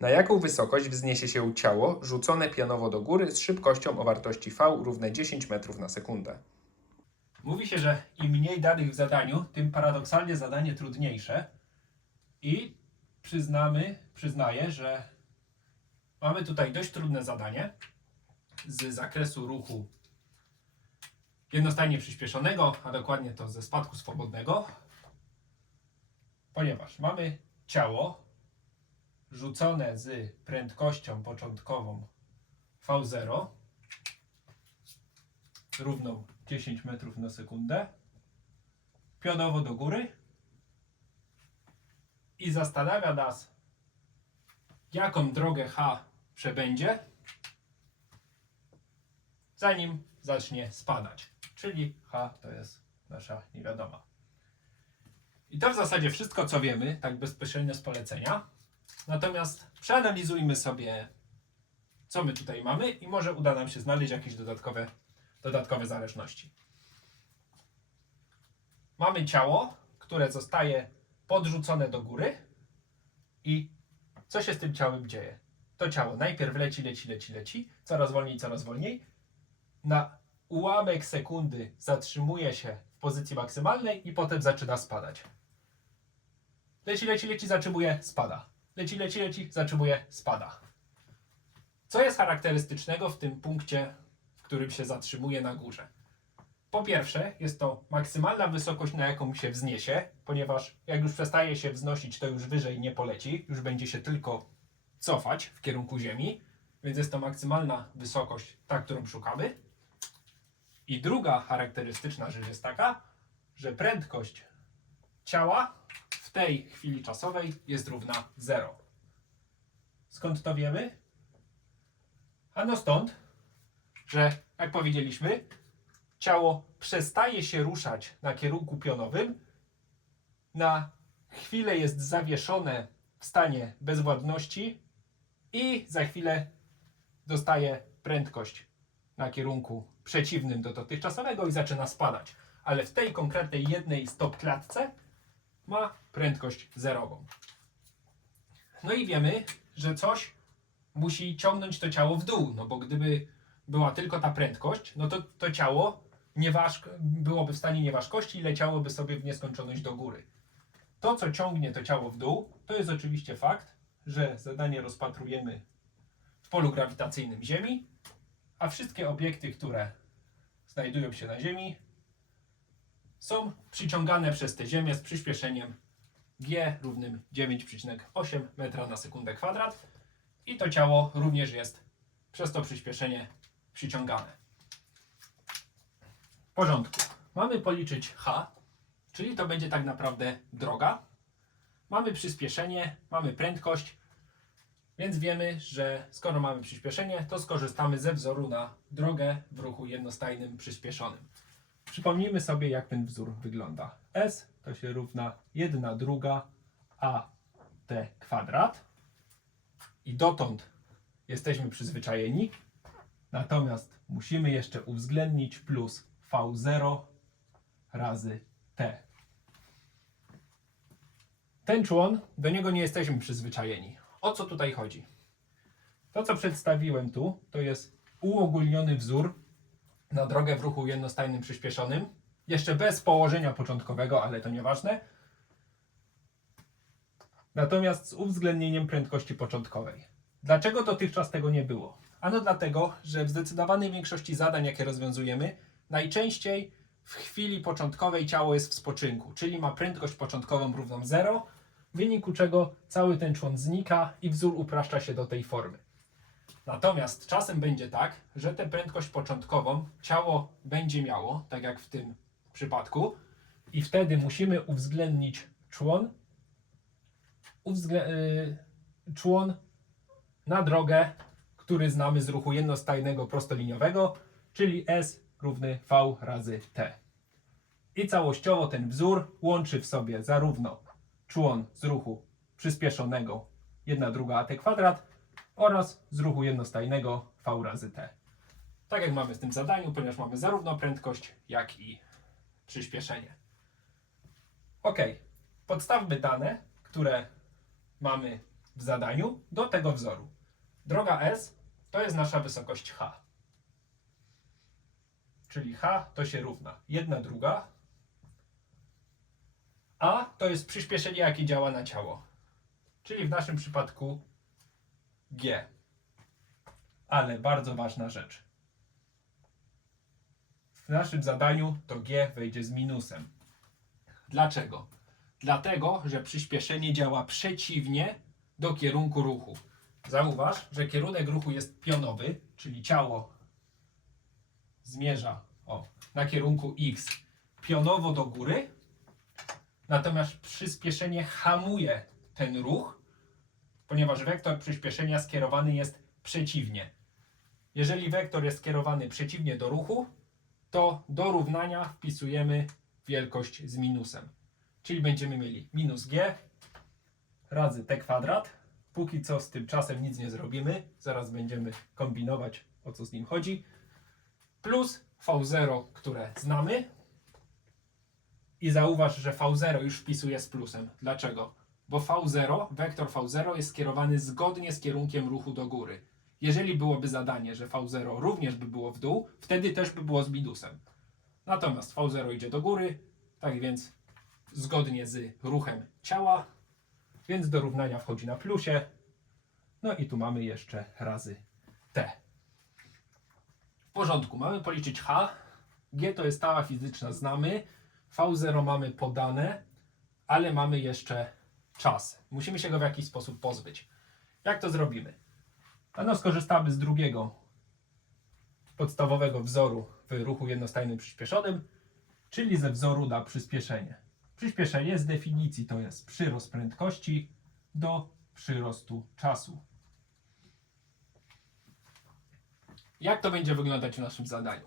Na jaką wysokość wzniesie się ciało rzucone pionowo do góry z szybkością o wartości v równe 10 metrów na sekundę? Mówi się, że im mniej danych w zadaniu, tym paradoksalnie zadanie trudniejsze. I przyznamy, przyznaję, że mamy tutaj dość trudne zadanie z zakresu ruchu jednostajnie przyspieszonego, a dokładnie to ze spadku swobodnego, ponieważ mamy ciało rzucone z prędkością początkową v0 równą 10 metrów na sekundę, pionowo do góry i zastanawia nas, jaką drogę H przebędzie, zanim zacznie spadać. Czyli H to jest nasza niewiadoma. I to w zasadzie wszystko, co wiemy, tak bezpośrednio z polecenia. Natomiast przeanalizujmy sobie, co my tutaj mamy i może uda nam się znaleźć jakieś dodatkowe dodatkowe zależności. Mamy ciało, które zostaje podrzucone do góry i co się z tym ciałem dzieje? To ciało najpierw leci, leci, leci, leci, coraz wolniej, coraz wolniej. Na ułamek sekundy zatrzymuje się w pozycji maksymalnej i potem zaczyna spadać. Leci, leci, leci, zatrzymuje, spada. Leci, leci, leci, zatrzymuje, spada. Co jest charakterystycznego w tym punkcie w którym się zatrzymuje na górze. Po pierwsze, jest to maksymalna wysokość, na jaką się wzniesie, ponieważ jak już przestaje się wznosić, to już wyżej nie poleci, już będzie się tylko cofać w kierunku Ziemi, więc jest to maksymalna wysokość, ta, którą szukamy. I druga charakterystyczna rzecz jest taka, że prędkość ciała w tej chwili czasowej jest równa 0. Skąd to wiemy? Ano stąd, że jak powiedzieliśmy, ciało przestaje się ruszać na kierunku pionowym, na chwilę jest zawieszone w stanie bezwładności i za chwilę dostaje prędkość na kierunku przeciwnym do dotychczasowego i zaczyna spadać. Ale w tej konkretnej jednej stop klatce ma prędkość zerową. No i wiemy, że coś musi ciągnąć to ciało w dół, no bo gdyby była tylko ta prędkość, no to to ciało nie waż, byłoby w stanie nieważkości i leciałoby sobie w nieskończoność do góry. To, co ciągnie to ciało w dół, to jest oczywiście fakt, że zadanie rozpatrujemy w polu grawitacyjnym Ziemi, a wszystkie obiekty, które znajdują się na Ziemi, są przyciągane przez tę Ziemię z przyspieszeniem g równym 9,8 metra na sekundę kwadrat i to ciało również jest przez to przyspieszenie przyciągane. W porządku. Mamy policzyć h, czyli to będzie tak naprawdę droga. Mamy przyspieszenie, mamy prędkość, więc wiemy, że skoro mamy przyspieszenie, to skorzystamy ze wzoru na drogę w ruchu jednostajnym przyspieszonym. Przypomnijmy sobie, jak ten wzór wygląda. S to się równa 1 druga a t kwadrat. I dotąd jesteśmy przyzwyczajeni. Natomiast musimy jeszcze uwzględnić plus V0 razy T. Ten człon, do niego nie jesteśmy przyzwyczajeni. O co tutaj chodzi? To, co przedstawiłem tu, to jest uogólniony wzór na drogę w ruchu jednostajnym przyspieszonym. Jeszcze bez położenia początkowego, ale to nieważne. Natomiast z uwzględnieniem prędkości początkowej. Dlaczego dotychczas tego nie było? Ano dlatego, że w zdecydowanej większości zadań, jakie rozwiązujemy, najczęściej w chwili początkowej ciało jest w spoczynku, czyli ma prędkość początkową równą 0, w wyniku czego cały ten człon znika i wzór upraszcza się do tej formy. Natomiast czasem będzie tak, że tę prędkość początkową ciało będzie miało, tak jak w tym przypadku, i wtedy musimy uwzględnić człon, uwzglę- y, człon na drogę, który znamy z ruchu jednostajnego prostoliniowego, czyli S równy V razy T. I całościowo ten wzór łączy w sobie zarówno człon z ruchu przyspieszonego 1 druga at kwadrat oraz z ruchu jednostajnego V razy T. Tak jak mamy w tym zadaniu, ponieważ mamy zarówno prędkość, jak i przyspieszenie. Ok, podstawmy dane, które mamy w zadaniu do tego wzoru. Droga S to jest nasza wysokość h. Czyli h to się równa 1 druga, a to jest przyspieszenie, jakie działa na ciało. Czyli w naszym przypadku g. Ale bardzo ważna rzecz. W naszym zadaniu to g wejdzie z minusem. Dlaczego? Dlatego, że przyspieszenie działa przeciwnie do kierunku ruchu. Zauważ, że kierunek ruchu jest pionowy, czyli ciało zmierza o, na kierunku x pionowo do góry, natomiast przyspieszenie hamuje ten ruch, ponieważ wektor przyspieszenia skierowany jest przeciwnie. Jeżeli wektor jest skierowany przeciwnie do ruchu, to do równania wpisujemy wielkość z minusem. Czyli będziemy mieli minus g razy t kwadrat. Póki co z tym czasem nic nie zrobimy. Zaraz będziemy kombinować o co z nim chodzi. Plus v0, które znamy. I zauważ, że v0 już wpisuję z plusem. Dlaczego? Bo v0, wektor v0 jest skierowany zgodnie z kierunkiem ruchu do góry. Jeżeli byłoby zadanie, że v0 również by było w dół, wtedy też by było z minusem. Natomiast v0 idzie do góry, tak więc zgodnie z ruchem ciała, więc do równania wchodzi na plusie. No i tu mamy jeszcze razy t. W porządku, mamy policzyć h. G to jest stała fizyczna, znamy. V0 mamy podane, ale mamy jeszcze czas. Musimy się go w jakiś sposób pozbyć. Jak to zrobimy? No skorzystamy z drugiego podstawowego wzoru w ruchu jednostajnym przyspieszonym, czyli ze wzoru na przyspieszenie. Przyspieszenie z definicji to jest przyrost prędkości do przyrostu czasu. Jak to będzie wyglądać w naszym zadaniu?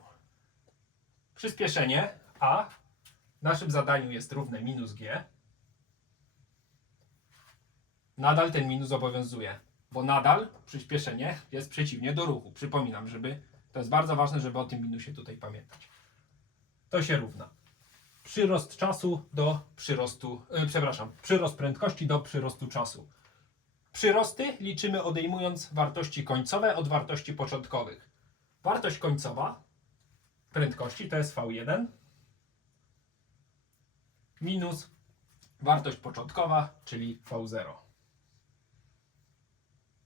Przyspieszenie a w naszym zadaniu jest równe minus g. Nadal ten minus obowiązuje, bo nadal przyspieszenie jest przeciwnie do ruchu. Przypominam, żeby to jest bardzo ważne, żeby o tym minusie tutaj pamiętać. To się równa przyrost czasu do przyrostu, e, przepraszam, przyrost prędkości do przyrostu czasu. Przyrosty liczymy odejmując wartości końcowe od wartości początkowych. Wartość końcowa prędkości to jest V1 minus wartość początkowa, czyli V0.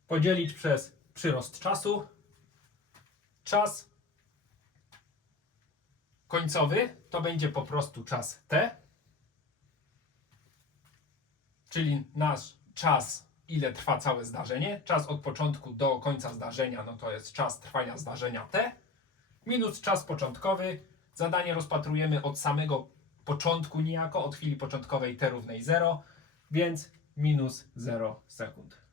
Podzielić przez przyrost czasu. Czas końcowy to będzie po prostu czas t, czyli nasz czas, ile trwa całe zdarzenie. Czas od początku do końca zdarzenia, no to jest czas trwania zdarzenia t, minus czas początkowy. Zadanie rozpatrujemy od samego początku niejako, od chwili początkowej t równej 0, więc minus 0 sekund.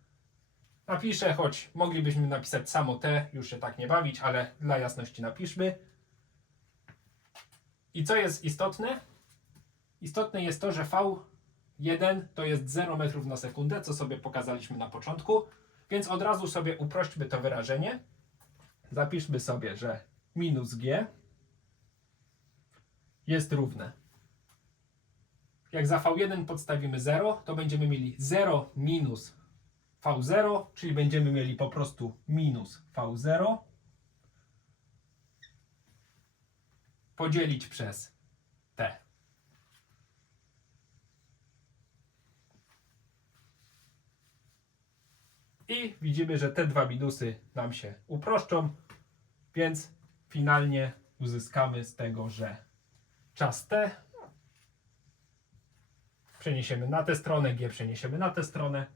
Napiszę, choć moglibyśmy napisać samo t, już się tak nie bawić, ale dla jasności napiszmy. I co jest istotne? Istotne jest to, że V1 to jest 0 metrów na sekundę, co sobie pokazaliśmy na początku, więc od razu sobie uprośćmy to wyrażenie. Zapiszmy sobie, że minus g jest równe. Jak za V1 podstawimy 0, to będziemy mieli 0 minus V0, czyli będziemy mieli po prostu minus V0 podzielić przez t. I widzimy, że te dwa minusy nam się uproszczą, więc finalnie uzyskamy z tego, że czas t. Przeniesiemy na tę stronę, g przeniesiemy na tę stronę,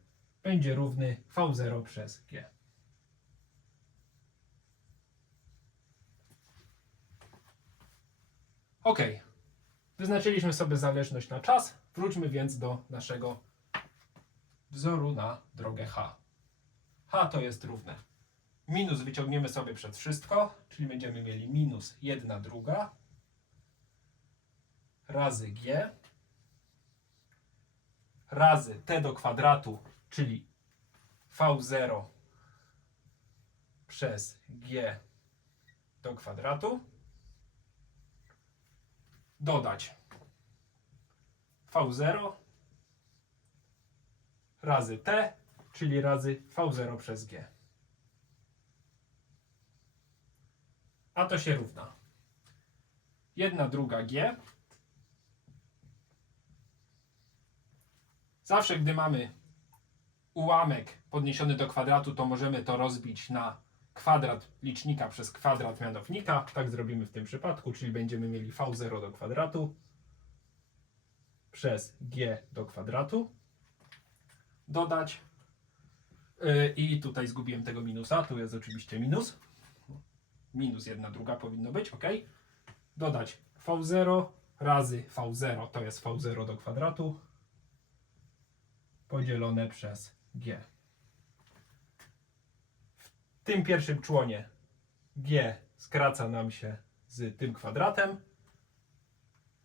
będzie równy v0 przez g. Ok. Wyznaczyliśmy sobie zależność na czas. Wróćmy więc do naszego wzoru na drogę H. H to jest równe. Minus wyciągniemy sobie przed wszystko, czyli będziemy mieli minus 1 druga razy g razy t do kwadratu, czyli v0 przez g do kwadratu dodać V0 razy T, czyli razy V0 przez G. A to się równa. 1 druga G. Zawsze gdy mamy ułamek podniesiony do kwadratu, to możemy to rozbić na kwadrat licznika przez kwadrat mianownika. Tak zrobimy w tym przypadku, czyli będziemy mieli V0 do kwadratu przez G do kwadratu. Dodać. Yy, I tutaj zgubiłem tego minusa. Tu jest oczywiście minus. Minus jedna druga powinno być, ok. Dodać V0 razy V0 to jest V0 do kwadratu podzielone przez G. W tym pierwszym członie G skraca nam się z tym kwadratem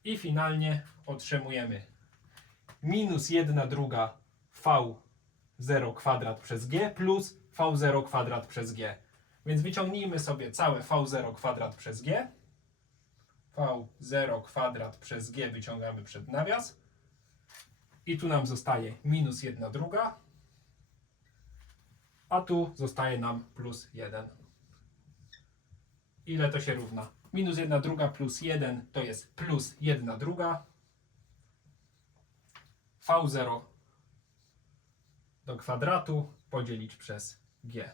i finalnie otrzymujemy minus 1 druga V0 kwadrat przez G plus V0 kwadrat przez G. Więc wyciągnijmy sobie całe V0 kwadrat przez G. V0 kwadrat przez G wyciągamy przed nawias. I tu nam zostaje minus 1 druga. A tu zostaje nam plus 1. Ile to się równa? Minus 1 druga plus 1 to jest plus 1 druga. V0 do kwadratu podzielić przez G.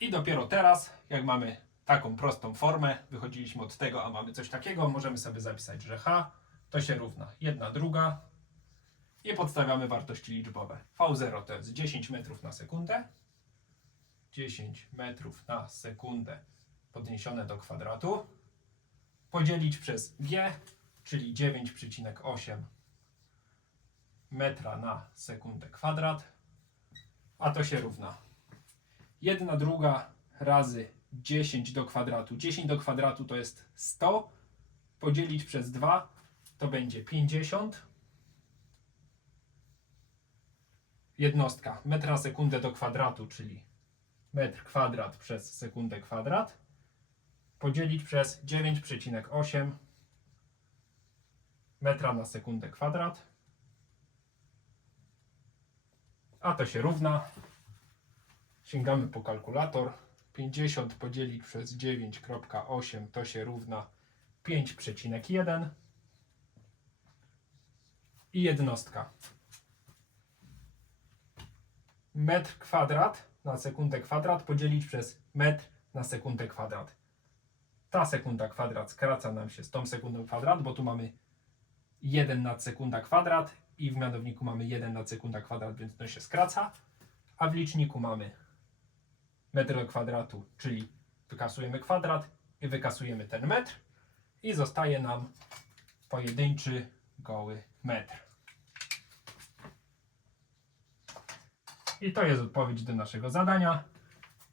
I dopiero teraz, jak mamy taką prostą formę, wychodziliśmy od tego, a mamy coś takiego, możemy sobie zapisać, że H to się równa 1 druga i podstawiamy wartości liczbowe. V0 to jest 10 metrów na sekundę. 10 metrów na sekundę podniesione do kwadratu. Podzielić przez G, czyli 9,8 metra na sekundę kwadrat. A to się równa 1 druga razy 10 do kwadratu. 10 do kwadratu to jest 100. Podzielić przez 2 to będzie 50. Jednostka metr na sekundę do kwadratu, czyli metr kwadrat przez sekundę kwadrat. Podzielić przez 9,8 metra na sekundę kwadrat. A to się równa. Sięgamy po kalkulator. 50 podzielić przez 9,8 to się równa 5,1 i jednostka. Metr kwadrat na sekundę kwadrat podzielić przez metr na sekundę kwadrat. Ta sekunda kwadrat skraca nam się z tą sekundą kwadrat, bo tu mamy 1 nad sekunda kwadrat i w mianowniku mamy 1 nad sekunda kwadrat, więc to się skraca. A w liczniku mamy metr do kwadratu, czyli wykasujemy kwadrat i wykasujemy ten metr i zostaje nam pojedynczy goły metr. I to jest odpowiedź do naszego zadania.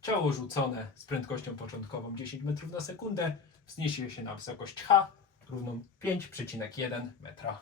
Ciało rzucone z prędkością początkową 10 metrów na sekundę wzniesie się na wysokość h równą 5,1 metra.